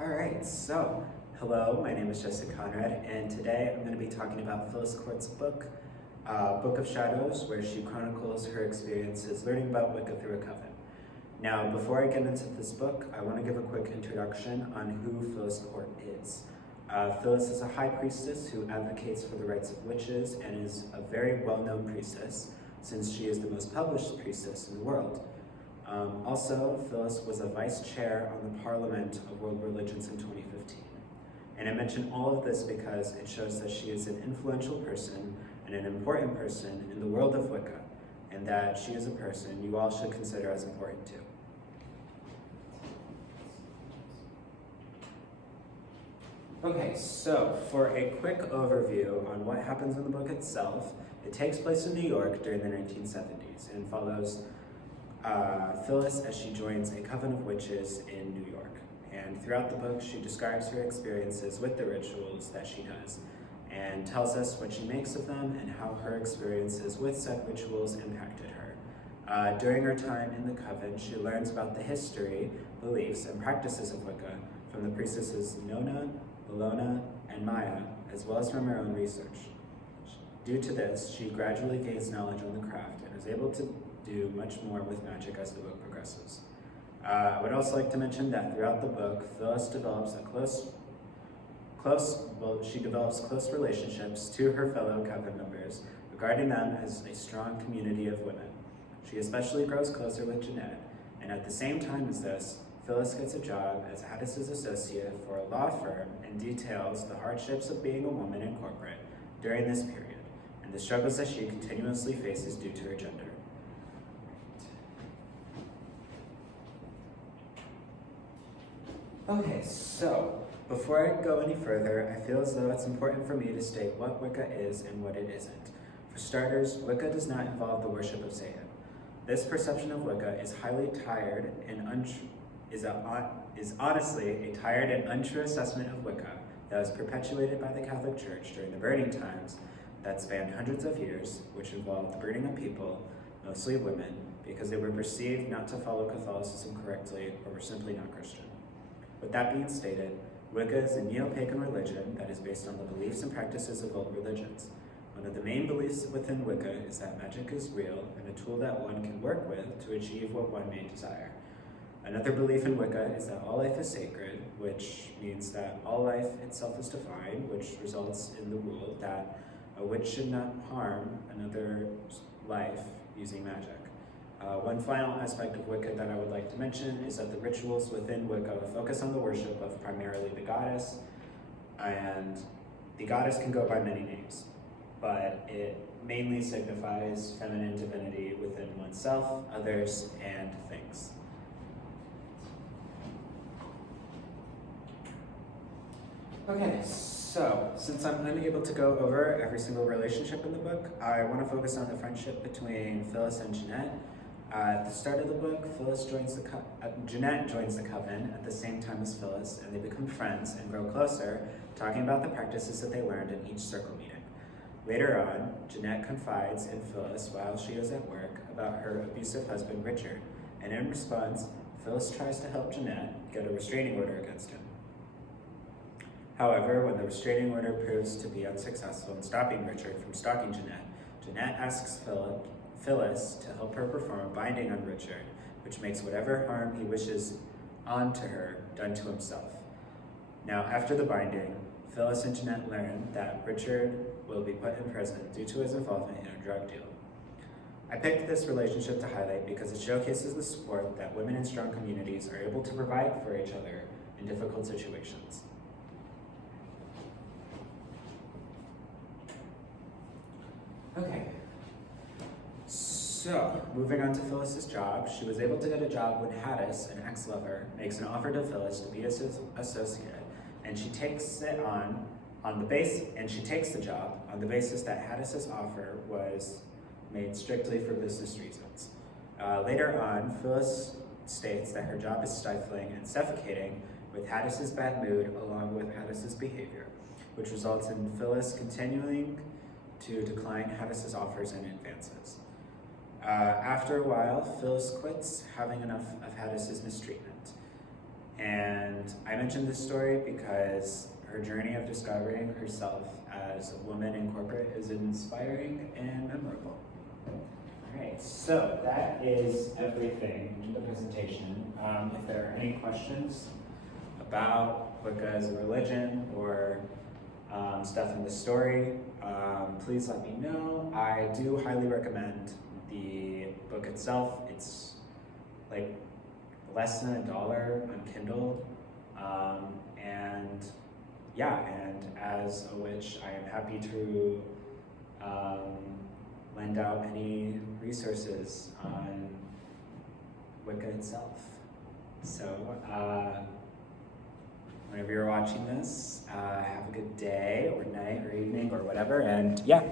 Alright, so hello, my name is Jessica Conrad, and today I'm going to be talking about Phyllis Court's book, Book of Shadows, where she chronicles her experiences learning about Wicca through a coven. Now, before I get into this book, I want to give a quick introduction on who Phyllis Court is. Phyllis is a high priestess who advocates for the rights of witches and is a very well-known priestess, since she is the most published priestess in the world. Also, Phyllis was a vice chair on the Parliament of World Religions in 2015. And I mention all of this because it shows that she is an influential person and an important person in the world of Wicca, and that she is a person you all should consider as important too. Okay, so for a quick overview on what happens in the book itself, it takes place in New York during the 1970s and follows Phyllis as she joins a coven of witches in New York. And throughout the book, she describes her experiences with the rituals that she does and tells us what she makes of them and how her experiences with said rituals impacted her. During her time in the coven, she learns about the history, beliefs, and practices of Wicca from the priestesses Nona, Bologna, and Maya, as well as from her own research. Due to this, she gradually gains knowledge on the craft and is able to do much more with magic as the book progresses. I would also like to mention that throughout the book, Phyllis develops close relationships to her fellow coven members, regarding them as a strong community of women. She especially grows closer with Jeanette, and at the same time as this, Phyllis gets a job as Haddis's associate for a law firm and details the hardships of being a woman in corporate during this period, and the struggles that she continuously faces due to her gender. Okay, so before I go any further, I feel as though it's important for me to state what Wicca is and what it isn't. For starters, Wicca does not involve the worship of Satan. This perception of Wicca is highly tired and is honestly a tired and untrue assessment of Wicca that was perpetuated by the Catholic Church during the burning times that spanned hundreds of years, which involved the burning of people, mostly women, because they were perceived not to follow Catholicism correctly or were simply not Christian. With that being stated, Wicca is a neo-pagan religion that is based on the beliefs and practices of old religions. One of the main beliefs within Wicca is that magic is real and a tool that one can work with to achieve what one may desire. Another belief in Wicca is that all life is sacred, which means that all life itself is divine, which results in the rule that a witch should not harm another life using magic. One final aspect of Wicca that I would like to mention is that the rituals within Wicca focus on the worship of primarily the goddess, and the goddess can go by many names, but it mainly signifies feminine divinity within oneself, others, and things. Okay, so since I'm unable to go over every single relationship in the book, I want to focus on the friendship between Phyllis and Jeanette. At the start of the book, Jeanette joins the coven at the same time as Phyllis, and they become friends and grow closer, talking about the practices that they learned in each circle meeting. Later on, Jeanette confides in Phyllis while she is at work about her abusive husband, Richard, and in response, Phyllis tries to help Jeanette get a restraining order against him. However, when the restraining order proves to be unsuccessful in stopping Richard from stalking Jeanette, Jeanette asks Phyllis to help her perform a binding on Richard, which makes whatever harm he wishes onto her done to himself. Now, after the binding, Phyllis and Jeanette learn that Richard will be put in prison due to his involvement in a drug deal. I picked this relationship to highlight because it showcases the support that women in strong communities are able to provide for each other in difficult situations. Okay, so moving on to Phyllis's job, she was able to get a job when Haddis, an ex-lover, makes an offer to Phyllis to be his associate, and she takes the job on the basis that Haddis's offer was made strictly for business reasons. Later on, Phyllis states that her job is stifling and suffocating with Haddis's bad mood along with Haddis's behavior, which results in Phyllis continuing to decline Haddis's offers and advances. After a while, Phyllis quits, having enough of Haddis's mistreatment. And I mentioned this story because her journey of discovering herself as a woman in corporate is inspiring and memorable. All right, so that is everything in the presentation. If there are any questions about Wicca as a religion or stuff in the story, please let me know. I do highly recommend the book itself. It's like less than $1 on Kindle. And yeah, and as a witch, I am happy to lend out any resources on Wicca itself. So whenever you're watching this, have a good day or night or evening or whatever, and yeah.